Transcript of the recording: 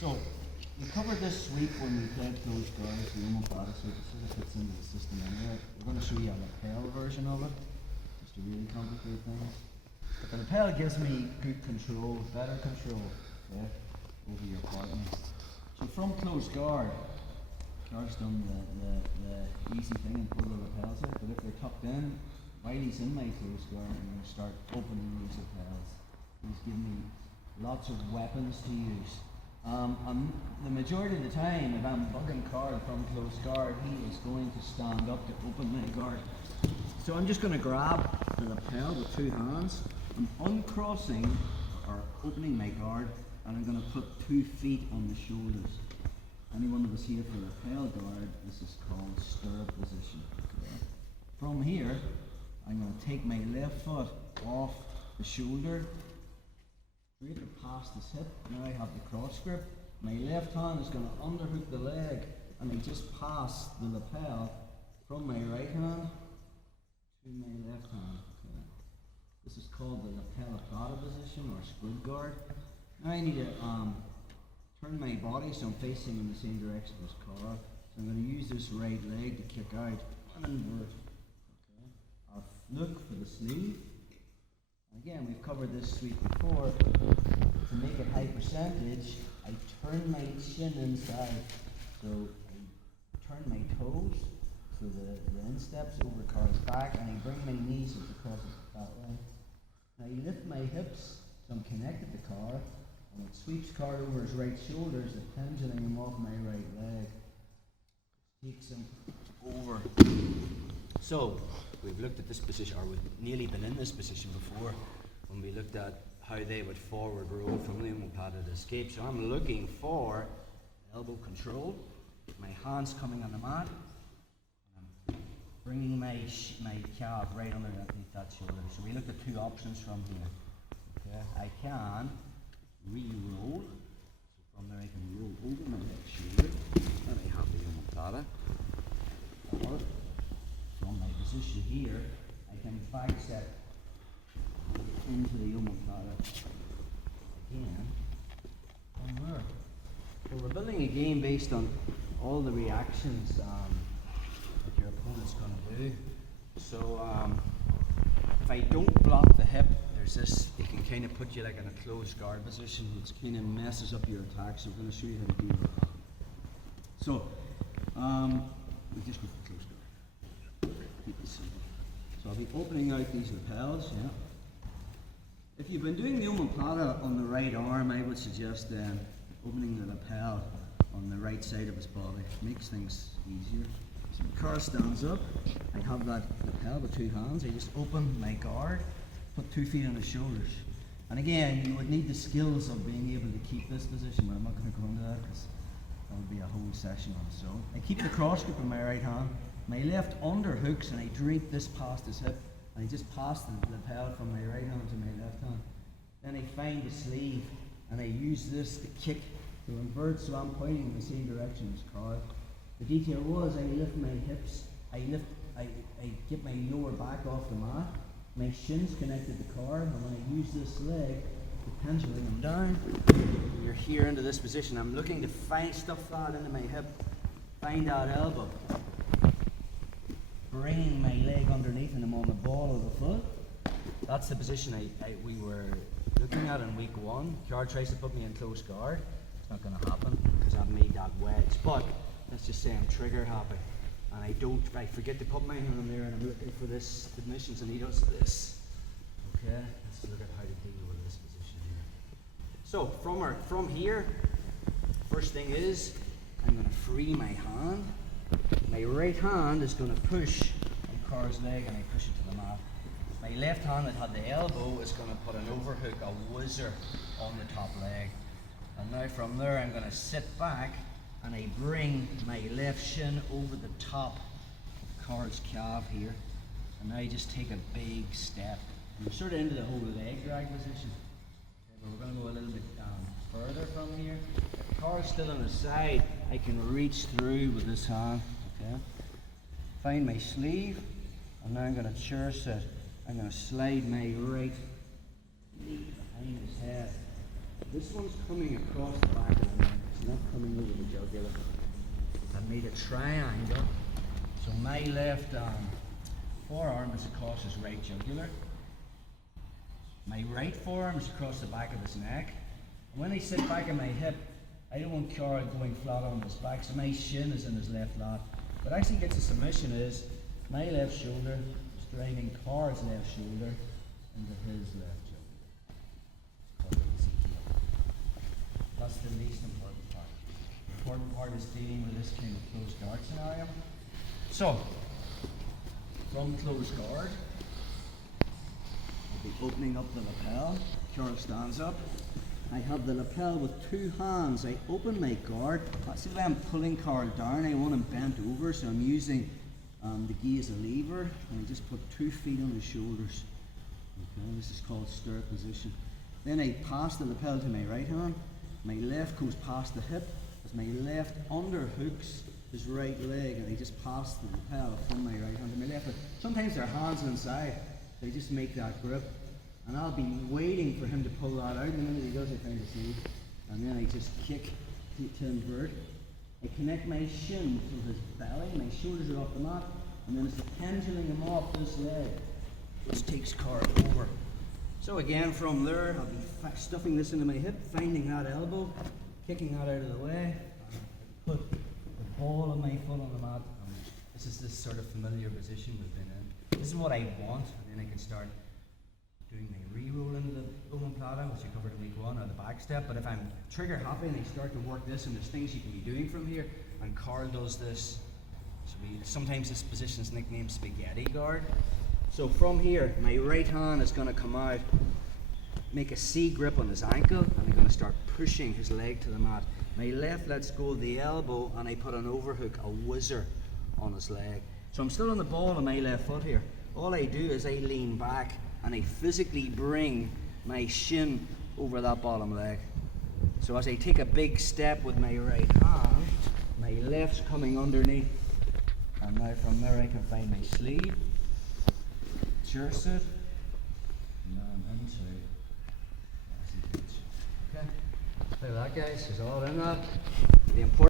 So, we covered this sweep when we played closed guards, the Omoplata sweep. It sort of fits into the system anyway. We're going to show you a lapel version of it, just to really complicate things. But the lapel gives me good control, better control, yeah, over your partner. So from closed guard, Gar's done the easy thing and pull the lapels out, but if they're tucked in, while he's in my closed guard, I'm going to start opening these lapels. He's giving me lots of weapons to use. The majority of the time, if I'm bugging Carl from closed guard, he is going to stand up to open my guard. So I'm just going to grab the lapel with two hands. I'm uncrossing or opening my guard, and I'm going to put 2 feet on the shoulders. Anyone of us here for lapel guard, this is called stirrup position. Okay. From here, I'm going to take my left foot off the shoulder, straight past his hip. Now I have the cross grip. My left hand is going to underhook the leg, and I just pass the lapel from my right hand to my left hand. Okay. This is called the Lapelaplata position or squid guard. Now I need to turn my body so I'm facing in the same direction as Carl. So I'm going to use this right leg to kick out and invert. Okay. Our fluke for the sleeve. Again, we've covered this sweep before. To make it high percentage, I turn my chin inside. So I turn my toes, so the insteps over Carl's back, and I bring my knees across that way. Now I lift my hips so I'm connected to Carl, and it sweeps Carl over his right shoulders, the pendulum off my right leg. Takes him over. So, we've looked at this position, or we've nearly been in this position before, when we looked at how they would forward roll from the Omoplata to escape. So I'm looking for elbow control, my hands coming on the mat, and I'm bringing my calf right underneath that shoulder. So we looked at 2 options from here. Okay, I can re-roll, so from there I can roll over my left shoulder, and I have the Omoplata. Or from my position here, I can bicep into the Omoplata again from there. So we're building a game based on all the reactions that your opponent's going to do. So if I don't block the hip, there's this, it can kind of put you like in a closed guard position, which kind of messes up your attack. So I'm going to show you how to do that. So we just go for closed guard. Keep it simple. So I'll be opening out these lapels, yeah. If you've been doing the Omoplata on the right arm, I would suggest then opening the lapel on the right side of his body. Makes things easier. So when Carl stands up, I have that lapel with 2 hands. I just open my guard, put 2 feet on his shoulders. And again, you would need the skills of being able to keep this position, but I'm not going to go into that because that would be a whole session on its own. I keep the cross grip in my right hand. My left underhooks and I drape this past his hip. And I just pass the lapel from my right hand to my left hand. Then I find the sleeve and I use this to kick to invert, so I'm pointing in the same direction as Carl. The detail was I lift my hips, I get my lower back off the mat, my shin's connected to Carl, and when I use this leg, the pendulum down, you're here into this position. I'm looking to stuff that into my hip, find that elbow. Bringing my leg underneath and I'm on the ball of the foot. That's the position we were looking at in week 1. Carl tries to put me in close guard. It's not going to happen because I've made that wedge. But let's just say I'm trigger happy, and I forget to put my hand there, and I'm looking for this submissions, and he does this. Okay, let's look at how to deal with this position here. So from here, first thing is I'm going to free my hand. My right hand is going to push on Carl's leg, and I push it to the mat. My left hand that had the elbow is going to put an overhook, a whizzer, on the top leg. And now from there I'm going to sit back and I bring my left shin over the top of Carl's calf here. And now I just take a big step. And we're sort of into the whole leg drag position. Okay, but we're going to go a little bit further from here. If Carl's still on his side, I can reach through with this hand. Okay. Find my sleeve, and now I'm going to chair sit. I'm going to slide my right knee behind his head. This one's coming across the back of the neck. It's not coming over the jugular. I made a triangle. So my left forearm is across his right jugular. My right forearm is across the back of his neck. And when I sit back on my hip, I don't want Carl going flat on his back, so my shin is in his left lat. What actually gets a submission is my left shoulder is driving Carl's left shoulder into his left shoulder. That's the least important part. The important part is dealing with this kind of closed guard scenario. So, from closed guard, I'll be opening up the lapel. Carl stands up. I have the lapel with two hands. I open my guard. That's the way I'm pulling Carl down. I want him bent over, so I'm using the gi as a lever. And I just put 2 feet on his shoulders. Okay, this is called stirrup position. Then I pass the lapel to my right hand. My left goes past the hip as my left underhooks his right leg, and I just pass the lapel from my right hand to my left. Sometimes their hands inside. They just make that grip. And I'll be waiting for him to pull that out. The minute he does, I kind of see. And then I just kick to invert. I connect my shin to his belly. My shoulders are off the mat. And then it's pendulum him off this leg, which takes Carl over. So again, from there, I'll be stuffing this into my hip, finding that elbow, kicking that out of the way. And I put the ball of my foot on the mat. And this is this sort of familiar position we've been in. This is what I want, and then I can start doing my re-roll into the Omoplata, which I covered in week 1, or the back step. But if I'm trigger happy and I start to work this, and there's things you can be doing from here, and Carl does this, so sometimes this position is nicknamed spaghetti guard. So from here, my right hand is going to come out, make a C grip on his ankle, and I'm going to start pushing his leg to the mat. My left lets go of the elbow, and I put an overhook, a whizzer, on his leg. So I'm still on the ball of my left foot here. All I do is I lean back, and I physically bring my shin over that bottom leg. So as I take a big step with my right hand, my left's coming underneath, and now from there I can find my sleeve, church it, and then into. Okay, like that, guys, is all in that. The important